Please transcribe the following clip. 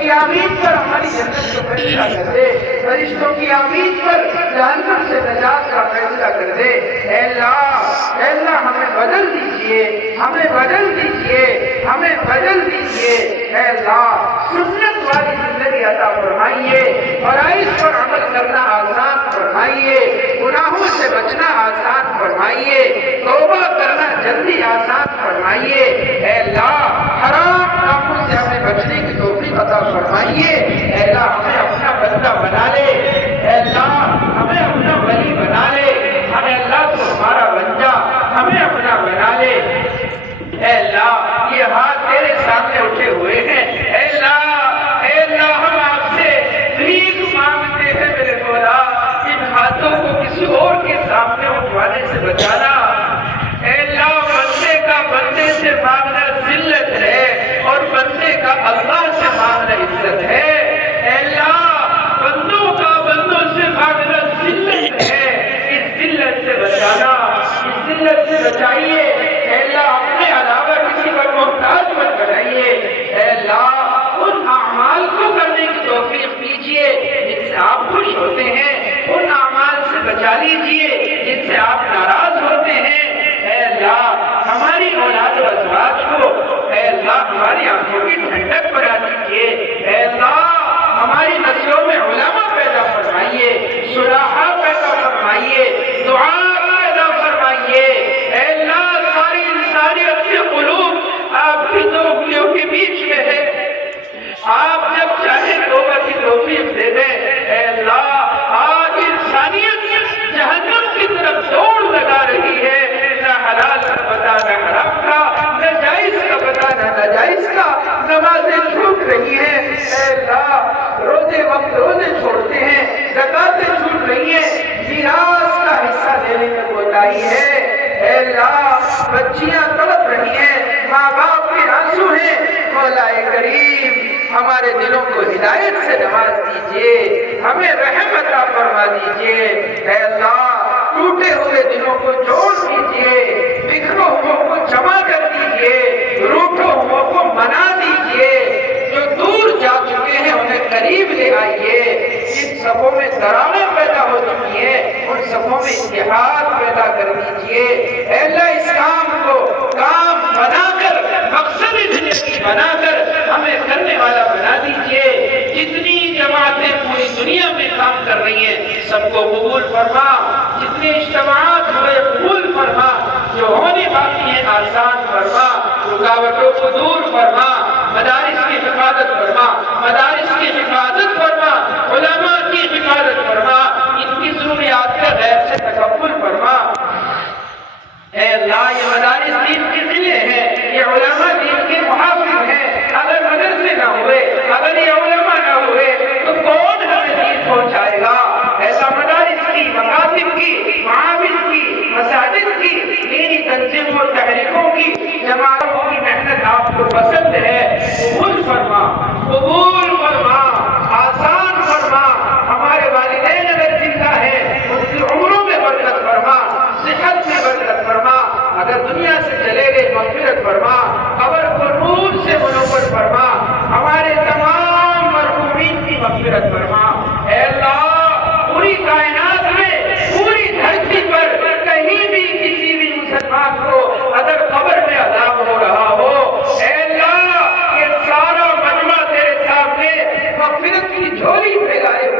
کی آمین پر ہماری جنت کو فیصلہ کر دے، فرشتوں کی آمین پر جہنم سے نجات کا فیصلہ کر دے۔ اے اللہ ہمیں بدل دیجئے، ہمیں بدل دیجئے، ہمیں بدل دیجئے۔ اے اللہ سنت والی زندگی عطا فرمائیے، فرائض پر عمل کرنا آسان فرمائیے، گناہوں سے بچنا آسان فرمائیے، توبہ کرنا جلدی آسان فرمائیے۔ اے اللہ حرام کاموں سے ہمیں بچنے کی توفیق عطا فرمائیے۔ اے اللہ ہمیں اپنا بندہ بنا لے، اے اللہ ہمیں اپنا ولی بنا لے، ہمیں اللہ تو ہمارا بن جا، ہمیں اپنا بنا لے۔ اے اللہ یہ ہاتھ تیرے سامنے اٹھے ہوئے ہیں، اے اللہ ہم آپ سے بھیک مانگتے ہیں میرے مولا، ان ہاتھوں کو کسی اور کے سامنے اٹھوانے سے بچانا۔ اے اللہ بندے سے مانگنا ذلت ہے اور بندے کا اللہ سے مانگنا عزت ہے۔ اے اللہ بندوں کا بندوں سے مانگنا ذلت ہے، اس ذلت سے بچانا، اس ذلت سے بچائیے۔ اے اللہ اپنے علاوہ کسی پر محتاج مت بنائیے۔ اے اللہ ان اعمال کو کرنے کی توفیق دیجیے جن سے آپ خوش ہوتے ہیں، ان اعمال سے بچا لیجیے جن سے آپ ناراض ہوتے ہیں۔ اے اللہ ہماری اولاد و ازواج کو اے اللہ ہماری آنکھوں کی ٹھنڈک بنا دیجیے۔ اے اللہ ہماری نسلوں میں علماء پیدا فرمائیے، صلاحہ پیدا فرمائیے، دعا پیدا فرمائیے۔ اے اللہ ساری انسانیت کے قلوب آپ کی دو انگلیوں کے بیچ میں ہے، آپ جب چاہے توبہ کی توفیق دے دیں۔ اے اللہ آج انسانیت جہنم کی طرف دوڑ لگا رہی ہے، نہ حلال کا پتہ نہ حرام کا، نہ جائز کا پتہ نہ ناجائز کا، نمازیں چھوٹ رہی ہیں۔ اے اللہ روزے وقت روزے چھوڑتے ہیں، زکاتیں چھوٹ رہی ہیں، میراث کا حصہ دینے میں کوتاہی ہے۔ اے اللہ بچیاں تڑپ رہی ہیں، ماں باپ کے آنسو ہیں، مولا کریم ہمارے دلوں کو ہدایت سے نواز دیجئے، ہمیں رحم عطا فرما دیجئے۔ اے اللہ ٹوٹے ہوئے دلوں کو جوڑ دیجئے، بکھرے ہوئے کو جمع کر دیجئے، روٹھے ہوئے کو منا دیجئے، جو دور جا چکے ہیں انہیں قریب لے آئیے، جن صفوں میں دراڑیں پیدا ہو چکی ہیں ان صفوں میں اتحاد پیدا کر دیجئے۔ اے اللہ اس کام کو کام بنا کر، مقصد زندگی بنا کر ہمیں کرنے والا بنا دیجئے۔ جتنی جماعتیں پوری دنیا میں کام کر رہی ہیں سب کو قبول فرما، جتنے اجتماعات ہوئے قبول فرما، جو ہونے باقی ہیں آسان فرما، رکاوٹوں کو دور فرما، مدارس کی حفاظت فرما، مدارس کی حفاظت فرما، علماء کی حفاظت فرما، ان کی ضروریات کا غیر سے تکفل فرما۔ اے اللہ یہ مدارس دین کے قلعے ہیں، یہ علماء دین کے محافظ ہیں، اگر مدرسے نہ ہوئے، اگر یہ علماء نہ ہوئے تو کون ہمیں دین پہنچائے گا؟ ایسا مدارس کی، مکاتب کی، معابد کی، مساجد کی، دینی تنظیموں اور تحریکوں کی، جماعتوں کی محنت آپ کو پسند ہے، قبول فرما، قبول فرما، آسان فرما۔ ہمارے والدین اگر زندہ ہیں ان کی عمروں میں برکت فرما، صحت میں برکت فرما، اگر دنیا سے چلے گئے مغفرت فرما، قبر کو نور سے منور فرما، ہمارے تمام مرحومین کی مغفرت فرما۔ اے اللہ پوری کائنات میں، پوری دھرتی پر کہیں بھی کسی بھی مسلمان کو اگر قبر میں عذاب ہو رہا ہو، اے اللہ یہ سارا مجمع تیرے سامنے مغفرت کی جھولی پھیلائے